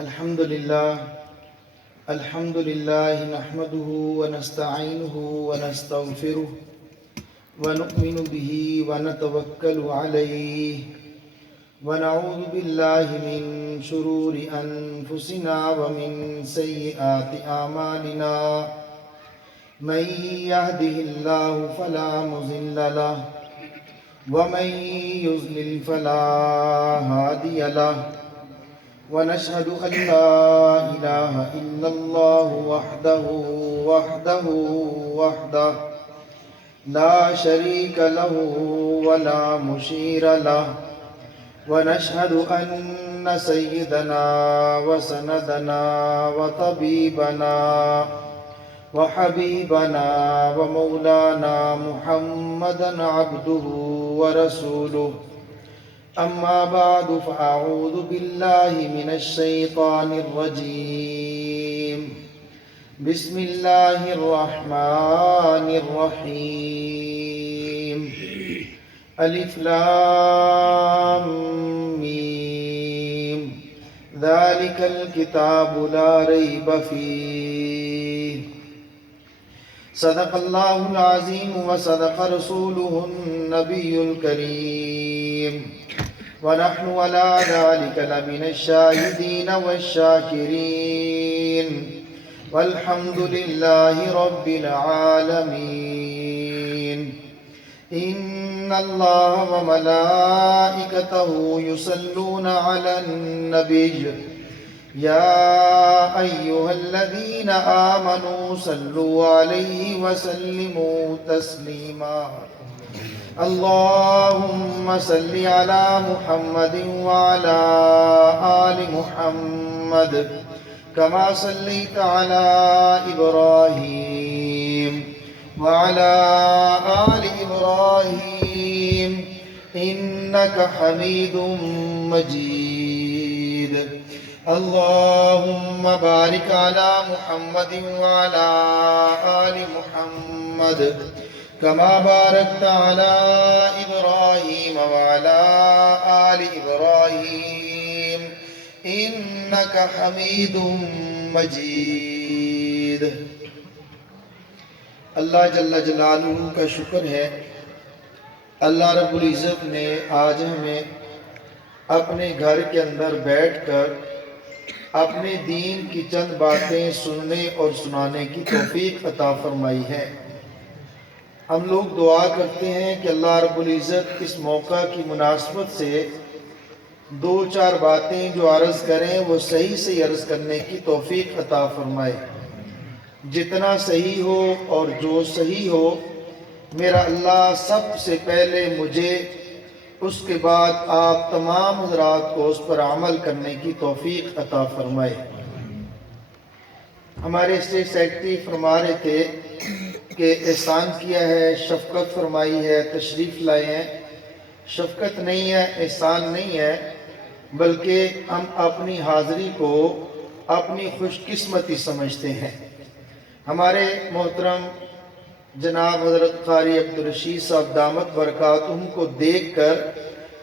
الحمد لله نحمده ونستعينه ونستغفره ونؤمن به ونتوكل عليه ونعوذ بالله من شرور أنفسنا ومن سيئات أعمالنا من يهده الله فلا مضل له ومن يضلل فلا هادي له ونشهد أن لا إله إلا الله وحده لا شريك له ولا مشير له ونشهد أن سيدنا وسندنا وطبيبنا وحبيبنا ومولانا محمدا عبده ورسوله أما بعد فأعوذ بالله من الشيطان الرجيم بسم الله الرحمن الرحيم ألف لام ميم ذلك الكتاب لا ريب فيه صدق الله العظيم وصدق رسوله النبي الكريم ونحن على ذلك لمن الشاهدين والشاكرين والحمد لله رب العالمين إن الله وملائكته يصلون على النبي يا أيها الذين آمنوا صلوا عليه وسلموا تسليما اللهم صل على محمد وعلى آل محمد كما صليت على إبراهيم وعلى آل إبراهيم إنك حميد مجيد اللهم بارك على محمد وعلى آل محمد كما باركت على إبراهيم وعلى آل إبراهيم إنك حميد مجيد اللہ جل جلالہ کا شکر ہے، اللہ رب العزت نے آج ہمیں اپنے گھر کے اندر بیٹھ کر اپنے دین کی چند باتیں سننے اور سنانے کی توفیق عطا فرمائی ہے۔ ہم لوگ دعا کرتے ہیں کہ اللہ رب العزت اس موقع کی مناسبت سے دو چار باتیں جو عرض کریں وہ صحیح سے عرض کرنے کی توفیق عطا فرمائے۔ جتنا صحیح ہو اور جو صحیح ہو میرا اللہ سب سے پہلے مجھے، اس کے بعد آپ تمام حضرات کو اس پر عمل کرنے کی توفیق عطا فرمائے۔ ہمارے اسٹیٹ سیکرٹری فرما رہے تھے کہ احسان کیا ہے، شفقت فرمائی ہے، تشریف لائے ہیں۔ شفقت نہیں ہے، احسان نہیں ہے، بلکہ ہم اپنی حاضری کو اپنی خوش قسمتی سمجھتے ہیں۔ ہمارے محترم جناب حضرت قاری عبدالرشید صاحب دامت برکاتہم کو دیکھ کر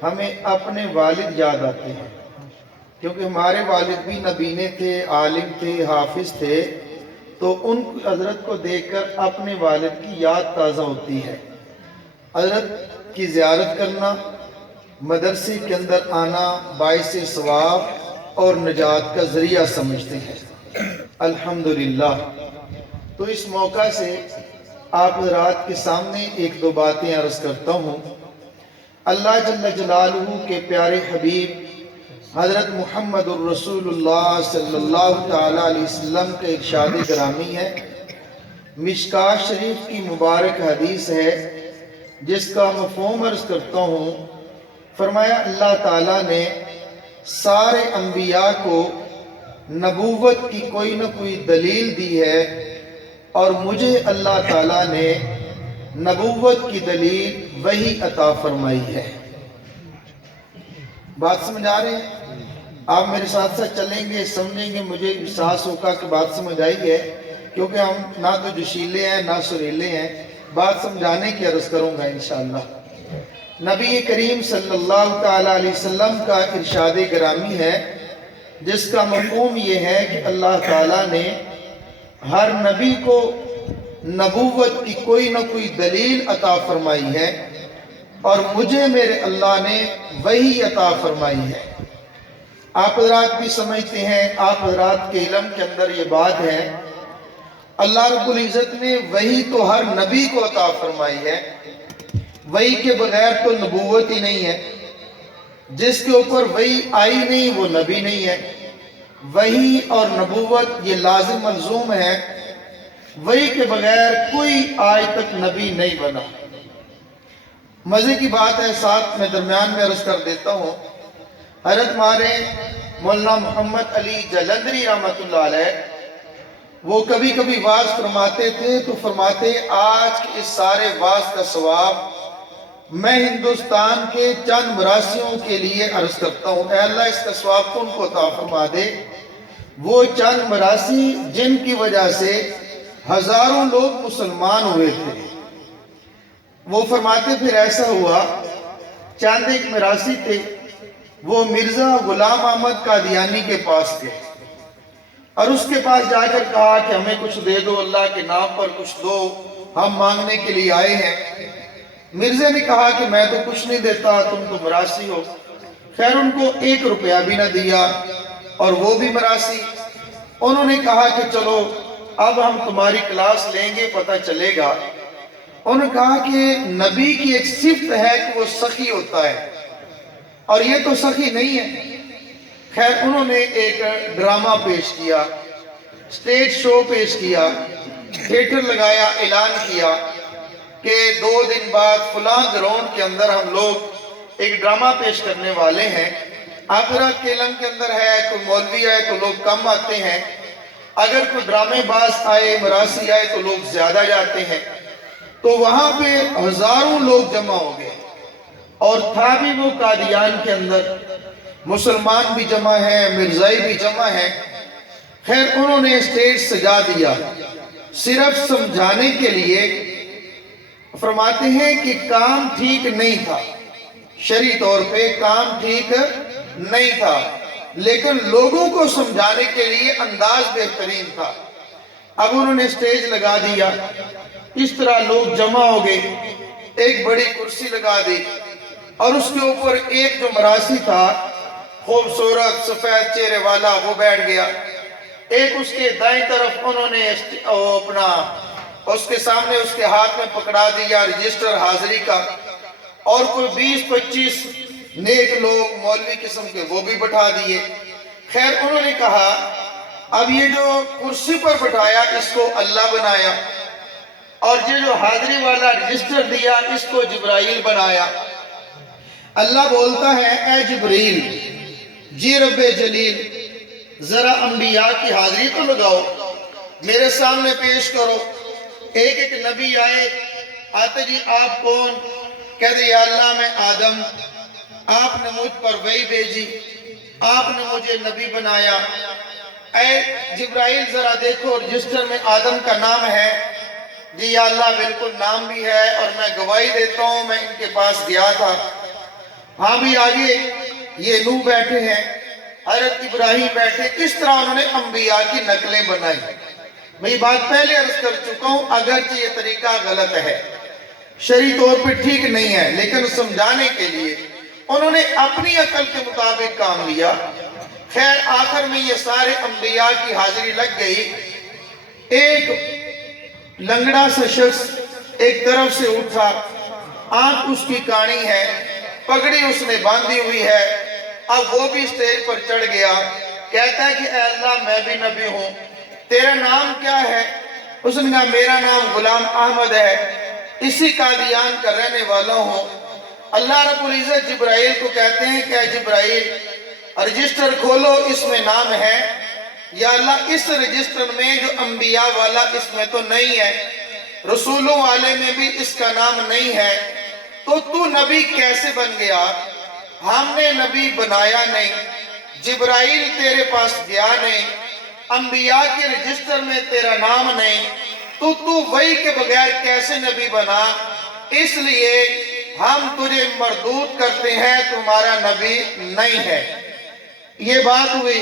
ہمیں اپنے والد یاد آتے ہیں، کیونکہ ہمارے والد بھی نبینے تھے، عالم تھے، حافظ تھے، تو ان حضرت کو دیکھ کر اپنے والد کی یاد تازہ ہوتی ہے۔ حضرت کی زیارت کرنا، مدرسے کے اندر آنا باعث ثواب اور نجات کا ذریعہ سمجھتے ہیں۔ الحمدللہ۔ تو اس موقع سے آپ حضرات کے سامنے ایک دو باتیں عرض کرتا ہوں۔ اللہ جل جلالہ کے پیارے حبیب حضرت محمد الرسول اللہ صلی اللہ تعالیٰ علیہ وسلم کا ارشاد گرامی ہے، مشکاۃ شریف کی مبارک حدیث ہے جس کا مفہوم عرض کرتا ہوں۔ فرمایا اللہ تعالیٰ نے سارے انبیاء کو نبوت کی کوئی نہ کوئی دلیل دی ہے، اور مجھے اللہ تعالیٰ نے نبوت کی دلیل وحی عطا فرمائی ہے۔ بات سمجھ آ رہے ہیں؟ آپ میرے ساتھ ساتھ چلیں گے، سمجھیں گے، مجھے احساس ہوگا کہ بات سمجھ آئی ہے، کیونکہ ہم نہ تو جوشیلے ہیں نہ سریلے ہیں، بات سمجھانے کی عرض کروں گا انشاءاللہ۔ نبی کریم صلی اللہ تعالیٰ علیہ وسلم کا ارشاد گرامی ہے، جس کا مفہوم یہ ہے کہ اللہ تعالیٰ نے ہر نبی کو نبوت کی کوئی نہ کوئی دلیل عطا فرمائی ہے، اور مجھے میرے اللہ نے وحی عطا فرمائی ہے۔ آپ حضرات بھی سمجھتے ہیں، آپ حضرات کے علم کے اندر یہ بات ہے، اللہ رب العزت نے وحی تو ہر نبی کو عطا فرمائی ہے، وحی کے بغیر تو نبوت ہی نہیں ہے۔ جس کے اوپر وحی آئی نہیں وہ نبی نہیں ہے۔ وحی اور نبوت یہ لازم ملزوم ہے، وحی کے بغیر کوئی آج تک نبی نہیں بنا۔ مزے کی بات ہے، ساتھ میں درمیان میں عرض کر دیتا ہوں، حضرت ہمارے مولانا محمد علی جلندری رحمۃ اللہ علیہ وہ کبھی کبھی واز فرماتے تھے تو فرماتے آج کے اس سارے واز کا ثواب میں ہندوستان کے چند مراسیوں کے لیے عرض کرتا ہوں، اے اللہ اس کا ثواب ان کو عطا فرما دے، وہ چند مراسی جن کی وجہ سے ہزاروں لوگ مسلمان ہوئے تھے۔ وہ فرماتے پھر ایسا ہوا، چاند ایک مراسی تھے، وہ مرزا غلام احمد قادیانی کے پاس گئے اور اس کے پاس جا کر کہا کہ ہمیں کچھ دے دو، اللہ کے نام پر کچھ دو، ہم مانگنے کے لیے آئے ہیں۔ مرزا نے کہا کہ میں تو کچھ نہیں دیتا، تم تو مراسی ہو۔ خیر ان کو 1 روپیہ بھی نہ دیا، اور وہ بھی مراسی۔ انہوں نے کہا کہ چلو اب ہم تمہاری کلاس لیں گے، پتہ چلے گا۔ انہوں نے کہا کہ نبی کی ایک صفت ہے کہ وہ سخی ہوتا ہے، اور یہ تو سخی نہیں ہے۔ خیر انہوں نے ایک ڈرامہ پیش کیا، سٹیج شو پیش کیا، تھیٹر لگایا، اعلان کیا کہ 2 دن بعد فلاں گراؤنڈ کے اندر ہم لوگ ایک ڈرامہ پیش کرنے والے ہیں۔ آخرت کے علم کے اندر ہے، کوئی مولوی آئے تو لوگ کم آتے ہیں، اگر کوئی ڈرامے باز آئے، مراسی آئے تو لوگ زیادہ جاتے ہیں۔ تو وہاں پہ ہزاروں لوگ جمع ہو گئے، اور تھا بھی وہ قادیان کے اندر، مسلمان بھی جمع ہیں، مرزائی بھی جمع ہیں۔ خیر انہوں نے اسٹیج سجا دیا، صرف سمجھانے کے لیے۔ فرماتے ہیں کہ کام ٹھیک نہیں تھا، شرعی طور پہ کام ٹھیک نہیں تھا، لیکن لوگوں کو سمجھانے کے لیے انداز بہترین تھا۔ اب انہوں نے اسٹیج لگا دیا، اس طرح لوگ جمع ہو گئے، ایک بڑی کرسی لگا دی، اور اس کے اوپر ایک جو مراسی تھا خوبصورت سفید چہرے والا وہ بیٹھ گیا۔ ایک اس کے دائیں طرف انہوں نے اپنا اس کے سامنے اس کے ہاتھ میں پکڑا دیا رجسٹر حاضری کا، اور کوئی 20-25 نیک لوگ مولوی قسم کے وہ بھی بٹھا دیے۔ خیر انہوں نے کہا اب یہ جو کرسی پر بٹھایا اس کو اللہ بنایا، اور یہ جو حاضری والا رجسٹر دیا اس کو جبرائیل بنایا۔ اللہ بولتا ہے اے جبرائیل، جی رب جلیل ذرا انبیاء کی حاضری تو لگاؤ، میرے سامنے پیش کرو۔ ایک ایک نبی آتے جی آپ کون؟ کہتے یا اللہ میں آدم، آپ نے مجھ پر وحی بھیجی، آپ نے مجھے نبی بنایا۔ اے جبرائیل ذرا دیکھو رجسٹر میں آدم کا نام ہے؟ جی یا اللہ بالکل نام بھی ہے، اور میں گواہی دیتا ہوں میں ان کے پاس گیا تھا۔ ہاں بھی آگے یہ نوح بیٹھے ہیں، حضرت ابراہیم بیٹھے۔ اس طرح انہوں نے انبیاء کی نقلیں بنائی۔ میں یہ بات پہلے عرض کر چکا ہوں، اگرچہ یہ طریقہ غلط ہے، شرعی طور پہ ٹھیک نہیں ہے، لیکن سمجھانے کے لیے انہوں نے اپنی عقل کے مطابق کام لیا۔ خیر آخر میں یہ سارے انبیاء کی حاضری لگ گئی۔ ایک لنگڑا سا شخص ایک طرف سے اٹھا، آنکھ اس کی کانی ہے، پگڑی اس نے باندھی ہوئی ہے، اب وہ بھی اسٹیج پر چڑھ گیا، کہتا ہے کہ اے اللہ میں بھی نبی ہوں، تیرا نام کیا ہے؟ اس نے کہا میرا نام غلام احمد ہے، اسی قادیان کا رہنے والا ہوں۔ اللہ رب العزت جبرائیل کو کہتے ہیں کہ اے جبرائیل رجسٹر کھولو، اس میں نام ہے۔ یا اللہ اس رجسٹر میں جو انبیاء والا اس میں تو نہیں ہے، رسولوں والے میں بھی اس کا نام نہیں ہے، تو نبی کیسے بن گیا؟ ہم نے نبی بنایا نہیں، جبرائیل تیرے پاس گیا نہیں، انبیاء کے رجسٹر میں تیرا نام نہیں، تو وحی کے بغیر کیسے نبی بنا؟ اس لیے ہم تجھے مردود کرتے ہیں، تمہارا نبی نہیں ہے۔ یہ بات ہوئی۔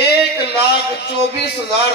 1,24,000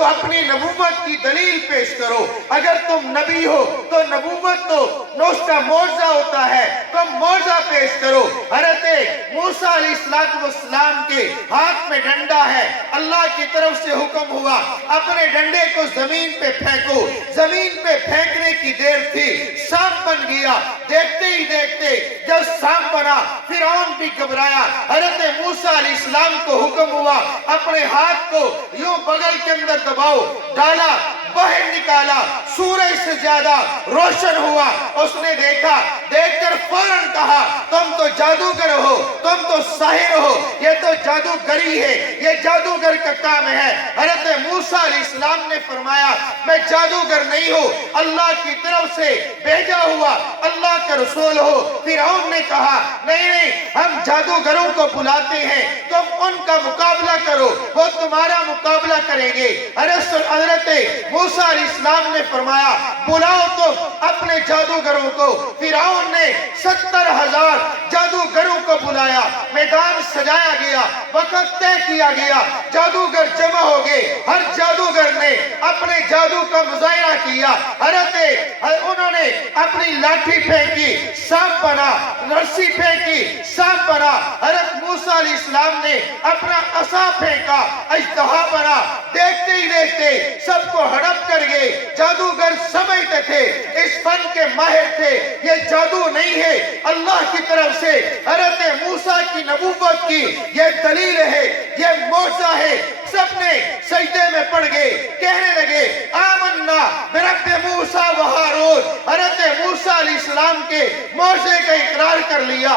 تو اپنی نبوت کی دلیل پیش کرو. اگر تم نبی ہو تو نبوت تو اس کا معجزہ ہوتا ہے, تم معجزہ پیش کرو. حضرت موسیٰ علیہ السلام کے ہاتھ میں ڈنڈا ہے, اللہ کی طرف سے حکم ہوا اپنے ڈنڈے کو زمین پہ پھینکو. زمین پہ پھینکنے کی دیر تھی, سانپ بن گیا. دیکھتے ہی دیکھتے جب سانپ بنا فرعون بھی گھبرایا. حضرت موسیٰ علیہ السلام کو حکم ہوا اپنے ہاتھ کو یوں بغل کے اندر دباؤ, ڈالا, باہر نکالا, سورج سے زیادہ روشن ہوا. اس نے دیکھا, دیکھ کر فوراً کہا تم تو جادوگر ہو, تم تو ساحر ہو, یہ تو جادوگری ہے, یہ جادوگر کا کام ہے. حضرت موسیٰ علیہ السلام نے فرمایا میں جادوگر نہیں ہوں, اللہ کی طرف سے بھیجا ہوا اللہ کا رسول ہو. فرعون نے کہا نہیں نہیں, ہم جادوگروں کو بلاتے ہیں, تم ان کا مقابلہ کرو, وہ تمہارا مقابلہ کریں گے. حضرت موسیٰ علیہ السلام نے فرمایا بلاؤ تم اپنے جادوگروں کو. فرعون نے 70,000 جادوگروں کو بلایا, میدان سجایا گیا, وقت طے کیا گیا, جادوگر جمع ہو گئے. ہر جادوگر نے اپنے جادو کا مظاہرہ کیا. انہوں نے اپنی لاٹھی پھینکی, سانپ بنا, رسی پھینکی, سانپ بنا. حضرت موسیٰ علیہ السلام نے اپنا عصا پھینکا, اژدہا بنا. دیکھتے ہی دیکھتے سب کو ہڑپ کر گئے. جادوگر سمجھتے تھے, اس فن کے ماہر تھے, یہ جادو نہیں ہے, اللہ کی طرف سے حضرت موسیٰ کی نبوت کی یہ دلیل ہے, یہ معجزہ ہے. سب نے سجدے میں پڑ گئے, کہنے لگے آمنا برب موسیٰ و ہارون. حضرت موسیٰ علیہ السلام کے معجزے کا اقرار کر لیا.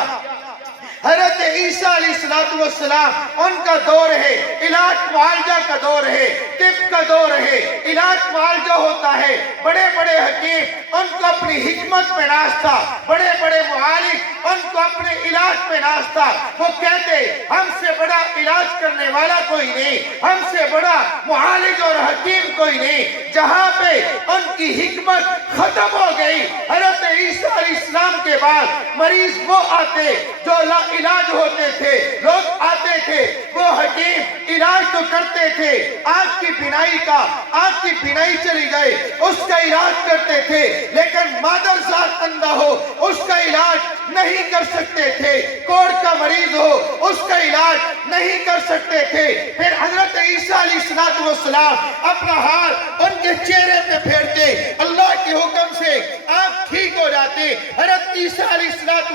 حضرت عیسیٰ علیہ السلام ان کا دور ہے, علاج معالجہ کا دور ہے, طب کا دور ہے, علاج معالجہ ہوتا ہے. بڑے بڑے حکیم ان کو اپنی حکمت میں ناز تھا, بڑے بڑے معالج ان کو اپنے علاج میں ناز تھا. وہ کہتے ہم سے بڑا علاج کرنے والا کوئی نہیں, ہم سے بڑا معالج اور حکیم کوئی نہیں. جہاں پہ ان کی حکمت ختم ہو گئی, حضرت عیسیٰ علیہ السلام کے بعد مریض وہ آتے جو علاج ہوتے تھے, لوگ آتے تھے, وہ حکیم علاج تو کرتے تھے, آنکھ کی بینائی کا, آنکھ کی بینائی چلی گئے, اس کا علاج کرتے تھے, لیکن مادر ذات اندھا ہو اس کا علاج نہیں کر سکتے تھے, کوڑ کا مریض ہو اس کا علاج نہیں کر سکتے تھے. پھر حضرت عیسیٰ علیہ السلام اپنا ہاتھ ان کے چہرے پہ پھیرتے, اللہ کے حکم سے آنکھ ٹھیک ہو جاتی. حضرت عیسیٰ علیہ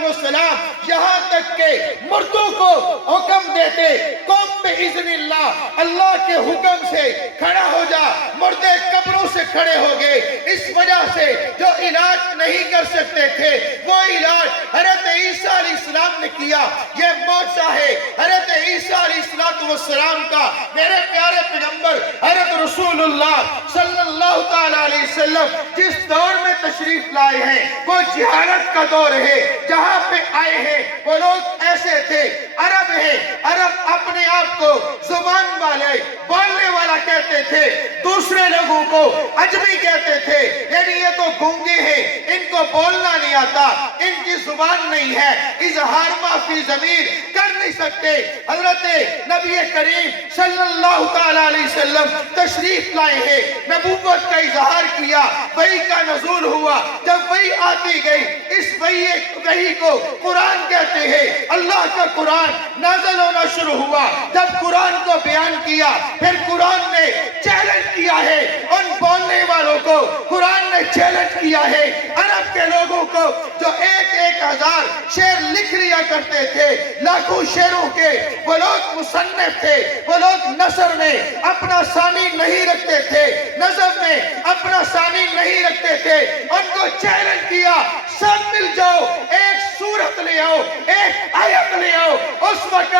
السلام یہاں تک کہ مردوں کو حکم دیتے قوم پہ اذن اللہ, اللہ کے حکم سے کھڑا ہو جا. مردے قبروں سے کھڑے ہو گئے. اس وجہ سے جو علاج نہیں کر سکتے تھے وہ علاج حضرت عیسیٰ علیہ السلام نے کیا. یہ معجزہ ہے حضرت عیسیٰ علیہ السلام کا. میرے پیارے پیغمبر حضرت رسول اللہ صلی اللہ تعالیٰ علیہ وسلم جس دور میں تشریف لائے ہیں وہ جہالت کا دور ہے. جہاں پہ آئے ہیں وہ لوگ ایسے تھے, عرب ہیں, عرب اپنے آپ کو زبان والے, بولنے والا کہتے تھے, دوسرے لوگوں کو عجمی کہتے تھے. یعنی یہ تو گونگے ہیں, ان کو بولنا نہیں آتا, ان کی زبان نہیں ہے, اظہار ما فی ضمیر کر نہیں سکتے. حضرت نبی کریم صلی اللہ تعالیٰ علیہ وسلم تشریف لائے ہیں, نبوت کا اظہار کیا, وحی کا نزول ہوا. جب وحی آتی گئی, اس وحی کو قرآن کہتے ہیں. اللہ کا قرآن نازل ہونا شروع ہوا. جب قرآن کو بیان کیا, پھر قرآن نے چیلنج کیا ہے ان بولنے والوں کو, قرآن نے چیلنج کیا ہے عرب کے لوگوں کو جو 1,000 شعر لکھ لیا کرتے تھے, لاکھوں شعروں کے وہ لوگ مصنف تھے, وہ لوگ نثر میں اپنا ثانی نہیں رکھتے تھے, نظم میں اپنا ثانی نہیں رکھتے تھے. ان کو چیلنج کیا, سب مل جاؤ, ایک سورت لے آؤ, ایک آیت لے آؤ. اس وقت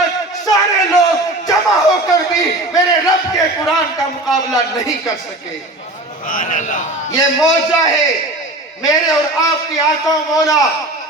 سارے لوگ جمع ہو کر بھی میرے رب کے قرآن کا مقابلہ نہیں کر سکے. یہ معجزہ ہے میرے اور آپ کی آقا و مولا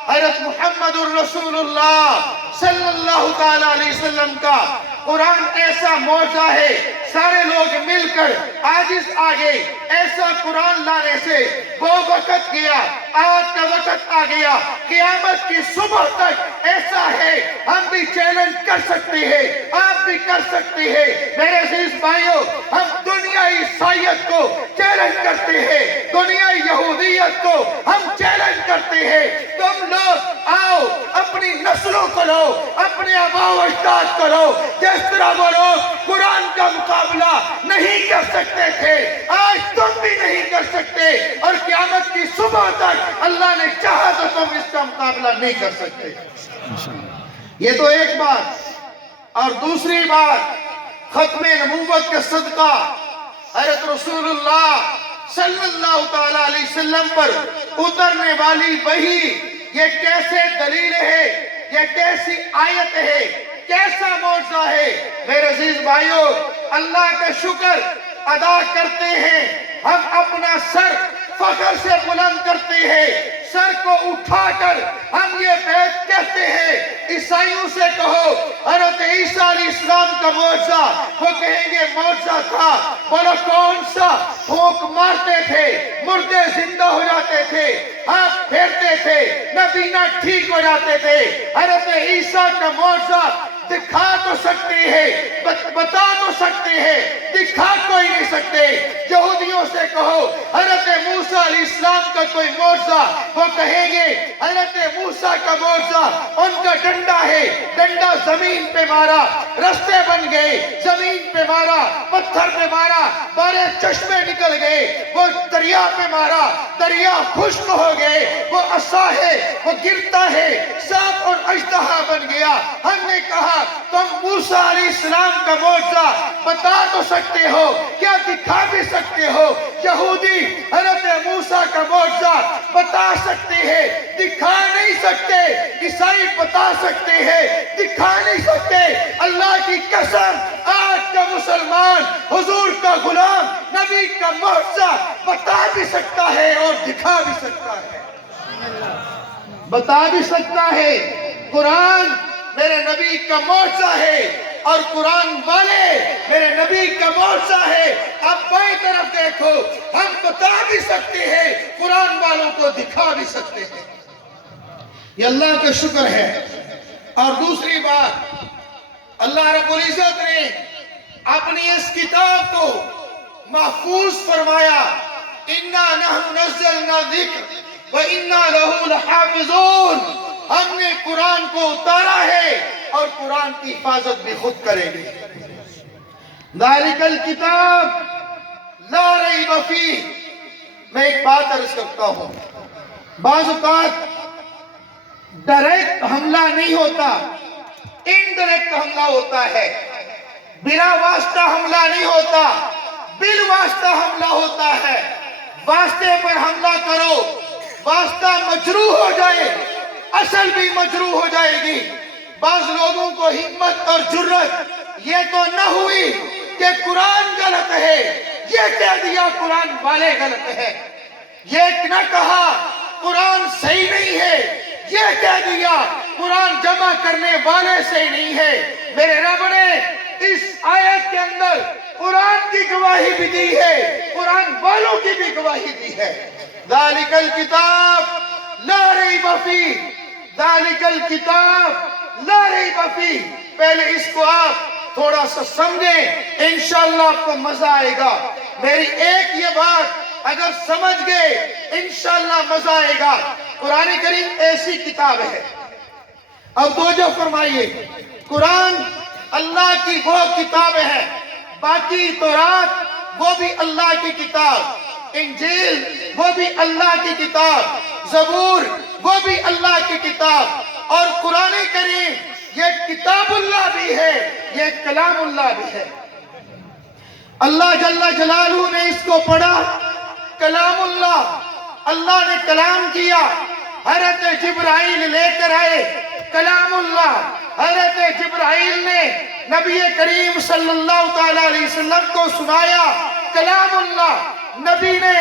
حضرت محمد الرسول اللہ صلی اللہ تعالیٰ علیہ وسلم کا. قرآن ایسا معجزہ ہے, سارے لوگ مل کر عاجز آ گئے. ایسا قرآن لانے سے وہ وقت گیا, آج کا وقت آ گیا. قیامت کی صبح تک ایسا ہے, ہم بھی چیلنج کر سکتے ہیں, آپ بھی کر سکتے ہیں. میرے عزیز بھائیوں, ہم دنیائی عیسائیت کو چیلنج کرتے ہیں, دنیائی یہودیت کو ہم چیلنج کرتے ہیں. تم لوگ آؤ, اپنی نسلوں کو لو, اپنے آباء و اجداد کو لو. جس طرح وہ لوگ قرآن کا مقابلہ نہیں کر سکتے تھے, آج تم بھی نہیں کر سکتے, اور قیامت کی صبح تک اللہ نے چاہا تو تم اس کا مقابلہ نہیں کر سکتے. یہ تو ایک بات. اور دوسری بات, ختم نبوت کا صدقہ حضرت رسول اللہ صلی اللہ تعالیٰ علیہ وسلم پر اترنے والی وحی, یہ کیسے دلیل ہے, یہ کیسی آیت ہے, کیسا معجزہ ہے. میرے عزیز بھائیوں, اللہ کا شکر ادا کرتے ہیں, ہم اپنا سر فخر سے بلند کرتے ہیں, سر کو اٹھا کر ہم یہ بیت کہتے ہیں. عیسائیوں سے کہو حضرت عیسیٰ علیہ السلام کا معجزہ, وہ کہیں گے معجزہ تھا. بولو کون سا؟ پھونک مارتے تھے, مردے زندہ ہو جاتے تھے, ہاتھ پھیرتے تھے, نبینا ٹھیک ہو جاتے تھے. حضرت عیسیٰ کا معجزہ دکھا تو سکتے ہیں, بتا تو سکتے ہیں, دکھا کوئی نہیں سکتے. یہودیوں سے کہو حضرت موسیٰ علیہ السلام کا کوئی معجزہ, وہ کہیں گے حضرت موسیٰ کا معجزہ ان کا ڈنڈا ہے, ڈنڈا زمین پہ مارا رستے بن گئے, زمین پہ مارا پتھر پہ مارا بارے چشمے نکل گئے, وہ دریا پہ مارا دریا خشک ہو گئے, وہ عصا ہے وہ گرتا ہے سانپ اور اژدہا بن گیا. ہم نے کہا تم موسیٰ علیہ السلام کا معجزہ بتا تو سکتے ہو, کیا دکھا بھی سکتے ہو؟ یہودی حضرت موسیٰ کا معجزہ بتا سکتے ہیں, دکھا نہیں سکتے. عیسائی بتا سکتے ہیں, دکھا نہیں سکتے. اللہ کی قسم, آج کا مسلمان حضور کا غلام نبی کا معجزہ بتا بھی سکتا ہے اور دکھا بھی سکتا ہے, بتا بھی سکتا ہے. قرآن میرے نبی کا معجزہ ہے اور قرآن والے میرے نبی کا معجزہ ہے. اب بائیں طرف دیکھو, ہم بتا بھی سکتے ہیں, قرآن والوں کو دکھا بھی سکتے ہیں. یہ اللہ کا شکر ہے. اور دوسری بات, اللہ رب العزت نے اپنی اس کتاب کو محفوظ فرمایا. اِنَّا نَحْنُ نَزَّلْنَا الذِّکْرَ وَإِنَّا لَهُ لَحَافِظُونَ. ہم نے قرآن کو اتارا ہے اور قرآن کی حفاظت بھی خود کریں گے. ذَلِكَ الْكِتَابُ لَا رَيْبَ فِيهِ. میں ایک بات عرض کرتا ہوں, بعض اوقات ڈائریکٹ حملہ نہیں ہوتا, انڈائریکٹ حملہ ہوتا ہے. بلا واسطہ حملہ نہیں ہوتا, بالواسطہ حملہ ہوتا ہے. واسطے پر حملہ کرو, واسطہ مجروح ہو جائے, اصل بھی مجروح ہو جائے گی. بعض لوگوں کو ہمت اور جرت یہ تو نہ ہوئی کہ قرآن غلط ہے, یہ کہہ دیا قرآن والے غلط ہے. یہ نہ کہا قرآن صحیح نہیں ہے, یہ کہہ دیا قرآن جمع کرنے والے صحیح نہیں ہے. میرے رب نے اس آیت کے اندر قرآن کی گواہی بھی دی ہے, قرآن والوں کی بھی گواہی دی ہے. ذَلِكَ الْكِتَابُ لَا رَيْبَ فِيهِ. ذَلِكَ الْكِتَابُ لَا رَيْبَ فِيهِ. پہلے اس کو آپ تھوڑا سا سمجھیں, انشاءاللہ آپ کو مزہ آئے گا. میری ایک یہ بات اگر سمجھ گئے انشاءاللہ مزہ آئے گا. قرآن کریم ایسی کتاب ہے. اب توجہ فرمائیے, قرآن اللہ کی وہ کتاب ہے, باقی تورات وہ بھی اللہ کی کتاب, انجیل وہ بھی اللہ کی کتاب, زبور وہ بھی اللہ کی کتاب, اور قرآن کریم یہ کتاب اللہ بھی ہے, یہ کلام اللہ بھی ہے. اللہ جل جلالہ نے اس کو پڑھا کلام اللہ, اللہ نے کلام کیا. حضرت جبرائیل لے کر آئے کلام اللہ. حضرت جبرائیل نے نبی کریم صلی اللہ تعالیٰ علیہ وسلم کو سنایا کلام اللہ. نبی نے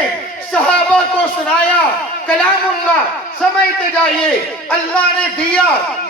صحابہ کو سنایا کلام اللہ، سمجھتے جائیے، اللہ نے دیا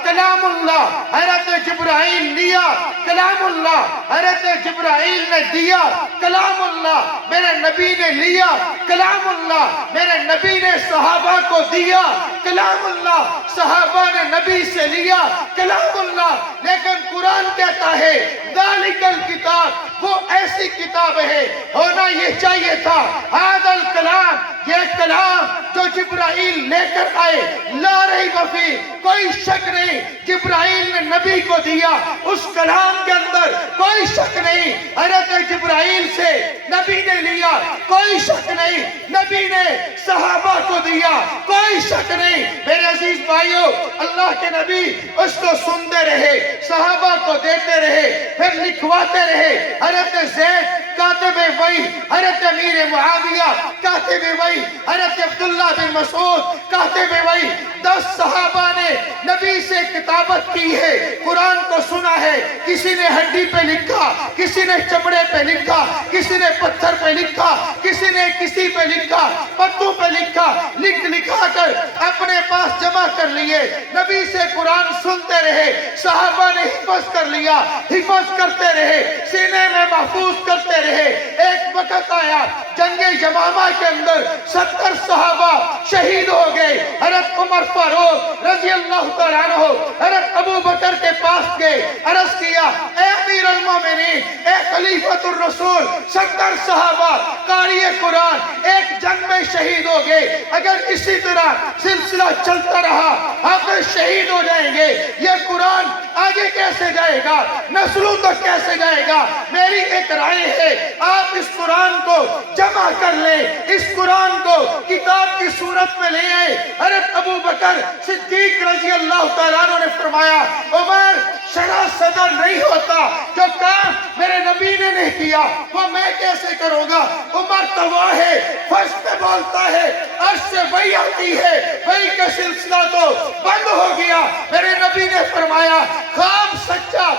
کلام اللہ، حضرت جبرائیل لیا کلام اللہ، حضرت جبرائیل نے دیا کلام اللہ، میرے نبی نے لیا کلام اللہ، میرے نبی نے صحابہ کو دیا کلام اللہ، صحابہ نے نبی سے لیا کلام اللہ۔ لیکن قرآن کہتا ہے ذالک الکتاب، وہ ایسی کتاب ہے، ہونا یہ چاہیے تھا ھذا الکلام، یہ کلام جو جبرائیل لے کر آئے، لا ریب فیہ، کوئی شک نہیں، جبرائیل نے نبی کو دیا، اس کلام کے اندر کوئی شک نہیں، حضرت جبرائیل سے نبی نے لیا، کوئی شک نہیں، نبی نے صحابہ کو دیا، کوئی شک نہیں۔ میرے عزیز بھائیو، اللہ کے نبی اس کو سنتے رہے، صحابہ کو دیتے رہے، پھر لکھواتے رہے، حضرت زید کاتب وحی، حضرت امیر معاویہ کاتب وحی، حضرت عبداللہ بن مسعود کاتب وحی، 10 صحابہ نے نبی سے کتابت کی ہے، قرآن کو سنا ہے، کسی نے ہڈی پہ لکھا، کسی نے چمڑے پہ لکھا، کسی نے پتھر پہ لکھا، کسی نے کسی پہ لکھا، پتوں پہ لکھا، لکھا کر اپنے پاس جمع کر لیے، نبی سے قرآن سنتے رہے، صحابہ نے حفظ کر لیا، حفظ کرتے رہے، سینے میں محفوظ کرتے رہے۔ ایک وقت آیا جنگ یمامہ کے اندر 70 صحابہ شہید ہو گئے، حضرت عمر فاروق رضی اللہ تعالیٰ عنہ حضرت ابو بکر کے پاس گئے، عرض کیا اے امیر المومنین، اے خلیفۃ الرسول، 70 صحابہ قاری قرآن ایک جنگ میں شہید ہو گئے، اگر اسی طرح سلسلہ چلتا رہا آپ شہید ہو جائیں گے، یہ قرآن آگے کیسے جائے گا، نسلوں تک کیسے جائے گا؟ میری ایک رائے ہے، آپ اس قرآن کو جمع کر لیں، اس قرآن کو کتاب کی صورت میں لے آئے۔ حضرت ابو بکر صدیق رضی اللہ تعالیٰ عنہ نے فرمایا عمر شرح صدر نہیں ہوتا، جو کام میرے نبی نے نہیں کیا وہ میں کیسے کروں گا؟ عمر تواہ ہے، فرش پہ بولتا ہے، عرش سے وحی آتی ہے، وحی کا سلسلہ تو بند ہو گیا۔ میرے نبی نے فرمایا خواب سچا،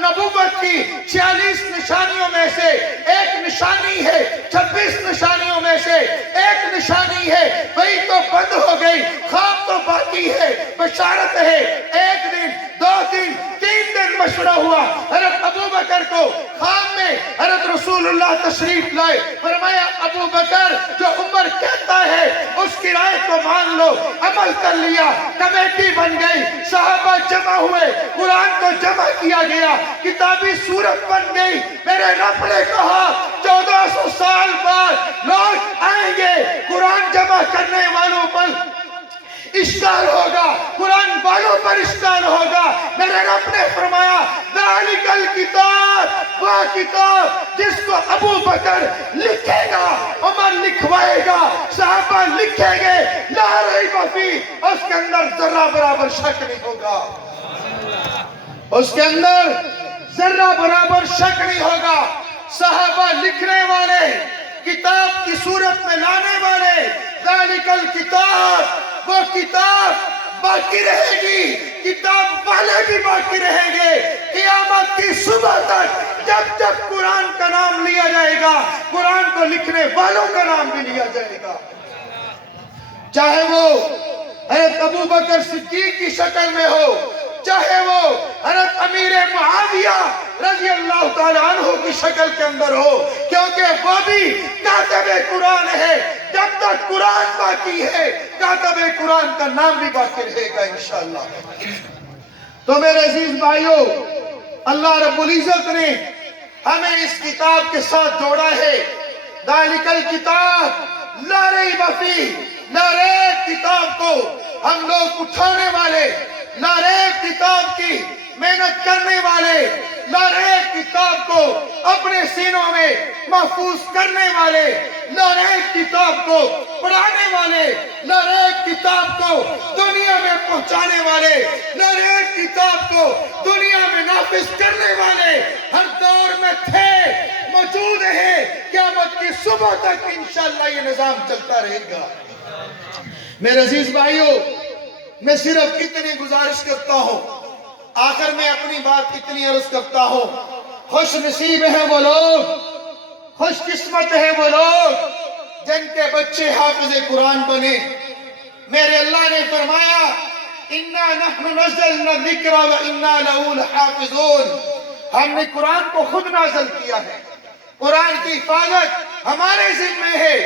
نبوت کی 46 نشانیوں میں سے ایک نشانی ہے، 26 نشانیوں میں سے ایک نشانی ہے، وہی تو بند ہو گئی، خواب تو باقی ہے، بشارت ہے۔ ایک دن، 2 دن، 3 دن مشورہ ہوا، حضرت ابو بکر کو خواب میں حضرت رسول اللہ تشریف لائے، فرمایا ابو بکر جو عمر کہتا ہے اس کی رائے کو مان لو، عمل کر لیا، کمیٹی بن گئی، صحابہ جمع ہوئے، قرآن کو جمع کیا گیا، کتابی صورت بن گئی۔ میرے رب نے کہا 1400 سال بعد لوگ آئیں گے، قرآن جمع کرنے والوں پر اشکال ہوگا، قرآن والوں پر اشکال ہوگا۔ میرے رب نے فرمایا ذالک الکتاب، وہ کتاب جس کو ابو بکر لکھے گا، عمر لکھوائے گا، صحابہ لکھیں گے، لا ریب فیہ، اس کے اندر ذرہ برابر شک نہیں ہوگا، اس کے اندر ذرہ برابر شک نہیں ہوگا۔ صحابہ لکھنے والے، کتاب کی صورت میں لانے والے، ذالک الکتاب، وہ کتاب باقی رہے گی، کتاب والے بھی باقی رہیں گے قیامت کی صبح تک، جب جب قرآن کا نام لیا جائے گا، قرآن کو لکھنے والوں کا نام بھی لیا جائے گا، چاہے وہ حضرت ابو بکر صدیق کی شکل میں ہو، چاہے وہ حضرت امیر معاویہ رضی اللہ تعالیٰ عنہ کی شکل کے اندر ہو، کیونکہ وہ بھی کاتب قرآن ہے، جب تک قرآن باقی ہے کاتب قرآن کا نام بھی باقی رہے گا انشاءاللہ۔ تو میرے عزیز بھائیو، اللہ رب العزت نے ہمیں اس کتاب کے ساتھ جوڑا ہے، ذالک الکتاب لا ریب فیہ، لا ریب کتاب کو ہم لوگ اٹھانے والے، لا ریب کتاب کی محنت کرنے والے، لا ریب کتاب کو اپنے سینوں میں محفوظ کرنے والے، لا ریب کتاب کو پڑھانے والے، لا ریب کتاب کو دنیا میں پہنچانے والے، لا ریب کتاب کو دنیا میں نافذ کرنے والے ہر دور میں تھے، موجود ہیں، قیامت کی صبح تک انشاءاللہ یہ نظام چلتا رہے گا۔ میرے عزیز بھائیو، میں صرف اتنی گزارش کرتا ہوں، آخر میں اپنی بات اتنی عرض کرتا ہوں، خوش نصیب ہیں وہ لوگ، خوش قسمت ہیں وہ لوگ جن کے بچے حافظ قرآن بنے. میرے اللہ نے فرمایا اِنَّا نَحْنُ نَزَّلْنَا الذِّكْرَ وَإِنَّا لَهُ لَحَافِظُونَ. ہم نے قرآن کو خود نازل کیا ہے. قرآن کی حفاظت ہمارے ذمہ ہے.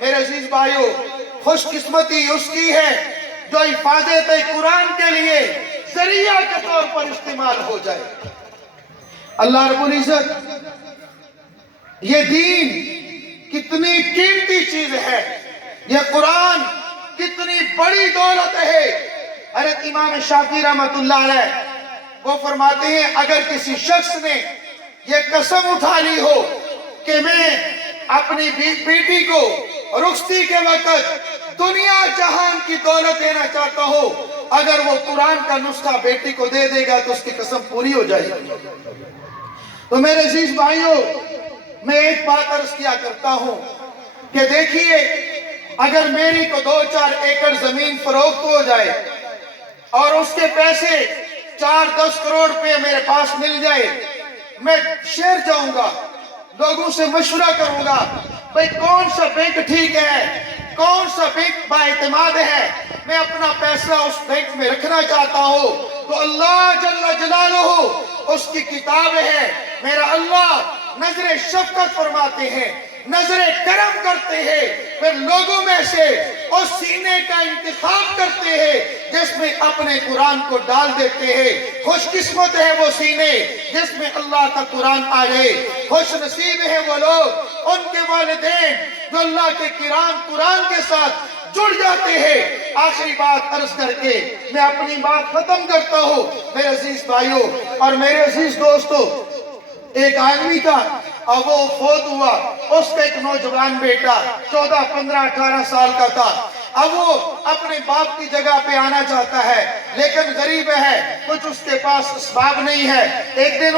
میرے عزیز بھائیو، خوش قسمتی اس کی ہے جو حفاظت قرآن کے لیے ذریعہ کے طور پر استعمال ہو جائے. اللہ رب العزت، یہ دین کتنی قیمتی چیز ہے، یہ قرآن کتنی بڑی دولت ہے. حضرت امام شافعی رحمۃ اللہ علیہ وہ فرماتے ہیں اگر کسی شخص نے یہ قسم اٹھا لی ہو کہ میں اپنی بیٹی کو رخصتی کے وقت دنیا جہان کی دولت دینا چاہتا ہوں، اگر وہ قرآن کا نسخہ بیٹی کو دے دے گا تو اس کی قسم پوری ہو جائے گی. تو میرے عزیز بھائیوں، میں ایک بات عرض کیا کرتا ہوں کہ دیکھیے، اگر میری کو 2-4 ایکڑ زمین فروخت ہو جائے اور اس کے پیسے 4-10 کروڑ روپے میرے پاس مل جائے، میں شہر جاؤں گا، لوگوں سے مشورہ کروں گا بھئی کون سا بینک ٹھیک ہے، کون سا بینک بااعتماد ہے، میں اپنا پیسہ اس بینک میں رکھنا چاہتا ہوں. تو اللہ جل جلالہ اس کی کتاب ہے. میرا اللہ نظر شفقت فرماتے ہیں، نظر کرم کرتے ہیں، پھر لوگوں میں سے اس سینے کا انتخاب کرتے ہیں جس میں اپنے قرآن کو ڈال دیتے ہیں. خوش قسمت ہے وہ سینے جس میں اللہ کا قرآن آ جائے. خوش نصیب ہے وہ لوگ، ان کے والدین جو اللہ کے قرآن کے ساتھ جڑ جاتے ہیں. آخری بات عرض کر کے میں اپنی بات ختم کرتا ہوں. میرے عزیز بھائیوں اور میرے عزیز دوستوں، ایک آدمی تھا اور وہ فوت ہوا. اس کا ایک نوجوان بیٹا 14, 15, 18 سال کا تھا. اب وہ اپنے باپ کی جگہ پہ آنا چاہتا ہے لیکن غریب ہے، کچھ اس کے پاس اسباب نہیں ہے. ایک دن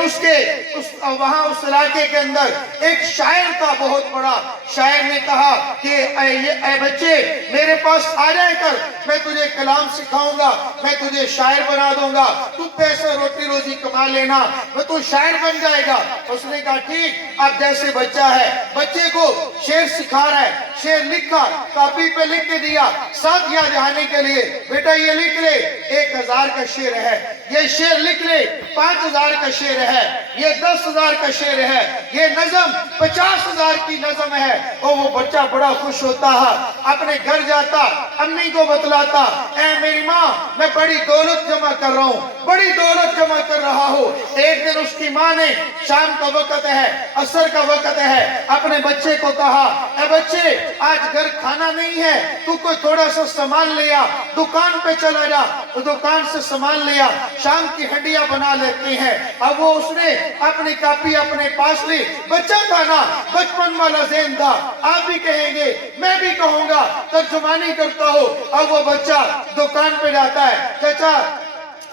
وہاں اس علاقے کے اندر ایک شاعر تھا بہت بڑا. شاعر نے کہا کہ اے بچے میرے پاس آ جائے کر، میں تجھے کلام سکھاؤں گا، میں تجھے شاعر بنا دوں گا، تو پیسے روٹی روزی کما لینا، میں تو شاعر بن جائے گا. اس نے کہا ٹھیک. اب جیسے بچہ ہے، بچے کو شعر سکھا رہا ہے، شعر لکھا، کاپی پہ لکھ کے دیا، ساتھ یاد دہانے کے لیے بیٹا یہ لکھ لے 1000 کا شعر ہے، یہ شعر لکھ لے 5000 کا شعر ہے، یہ 10,000 کا شعر ہے، یہ نظم 50,000 کی نظم ہے. اور وہ بچہ بڑا خوش ہوتا ہے، اپنے گھر جاتا، امی کو بتلاتا، اے میری ماں میں بڑی دولت جمع کر رہا ہوں، بڑی دولت جمع کر رہا ہوں. ایک دن اس کی ماں نے، شام کا وقت ہے، عصر کا وقت ہے، اپنے بچے کو کہا اے بچے آج گھر کھانا نہیں ہے، تو کوئی تھوڑا سا سامان لیا، دکان پہ چلا جا. تو دکان سے سامان لیا، شام کی ہڈیاں بنا لیتے ہیں. اب وہ اس نے اپنی کاپی اپنے پاس لی. بچہ تھا نا، بچپن والا ذہن تھا، آپ بھی کہیں گے میں بھی کہوں گا، ترجمانی کرتا ہوں. اب وہ بچہ دکان پہ جاتا ہے، چچا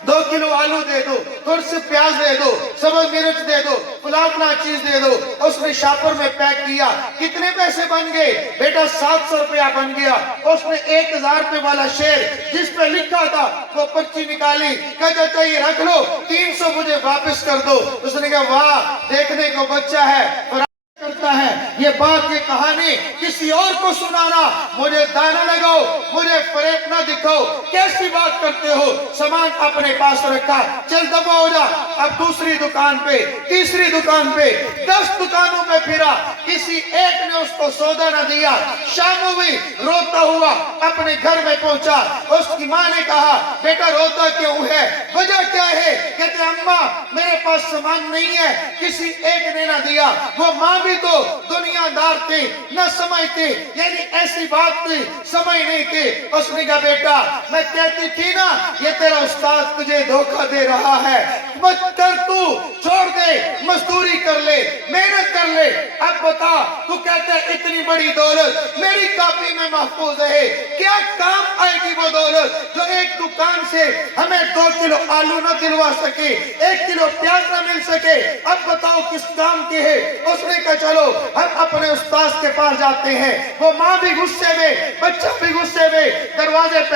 2 کلو آلو دے دو، تھوڑ سے پیاز دے دو، سبز مرچ دے دو، فلاں چیز دے دو. اس نے شاپر میں پیک کیا. کتنے پیسے بن گئے بیٹا؟ 700 روپیہ بن گیا. اس نے 1000 روپے والا شعر جس پہ لکھا تھا وہ پرچی نکالی، کہا چچا یہ رکھ لو، 300 مجھے واپس کر دو. اس نے کہا واہ دیکھنے کو بچہ ہے، کرتا ہے، یہ بات یہ کہانی کسی اور کو سنانا، مجھے دانا لگاؤ، مجھے فریب نہ دکھاؤ، کیسی بات کرتے ہو؟ سامان اپنے پاس رکھا، چل دفع ہو جا. اب دوسری دکان پہ، تیسری دکان پہ، 10 دکانوں پہ پھرا، کسی ایک نے اس کو سودا نہ دیا. شام ہوئی، روتا ہوا اپنے گھر میں پہنچا. اس کی ماں نے کہا بیٹا روتا کیوں ہے؟ وجہ کیا ہے؟ کہتے اماں میرے پاس سامان نہیں ہے، کسی ایک نے نہ دیا. وہ ماں بھی تو دنیا دار تھی، نہ سمجھتی، یعنی ایسی بات تھی سمجھ نہیں تھی. اس نے کہا بیٹا میں کہتی تھی نا یہ تیرا استاد تجھے دھوکہ دے رہا ہے، مت کر، تو چھوڑ دے، مزدوری کر لے، محنت کر لے. اب بتا تو کہتا ہے اتنی بڑی دولت میری کاپی میں محفوظ ہے، کیا کام آئے گی وہ دولت جو ایک دکان سے ہمیں 2 کلو آلو نہ دلوا سکے، 1 کلو پیاز نہ مل سکے. اب بتاؤ کس کام کی ہے؟ اس نے کہا چلو ہم اپنے استاد کے پاس جاتے ہیں. وہ ماں بھی غصے میں، بچہ بھی غصے میں، دروازے پہ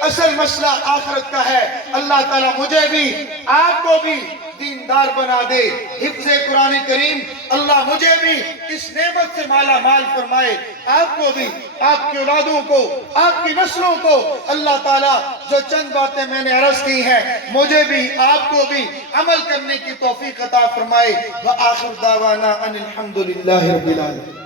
اصل مسئلہ آخرت کا ہے۔ اللہ تعالیٰ مجھے بھی آپ کو بھی دیندار بنا دے، حفظ قرآن کریم اللہ مجھے بھی اس نعمت سے مالا مال فرمائے، آپ کو بھی، آپ کی اولادوں کو، آپ کی نسلوں کو اللہ تعالیٰ جو چند باتیں میں نے عرض کی ہیں مجھے بھی آپ کو بھی عمل کرنے کی توفیق عطا فرمائے۔ وآخر دعوانا ان الحمدللہ رب العالمین۔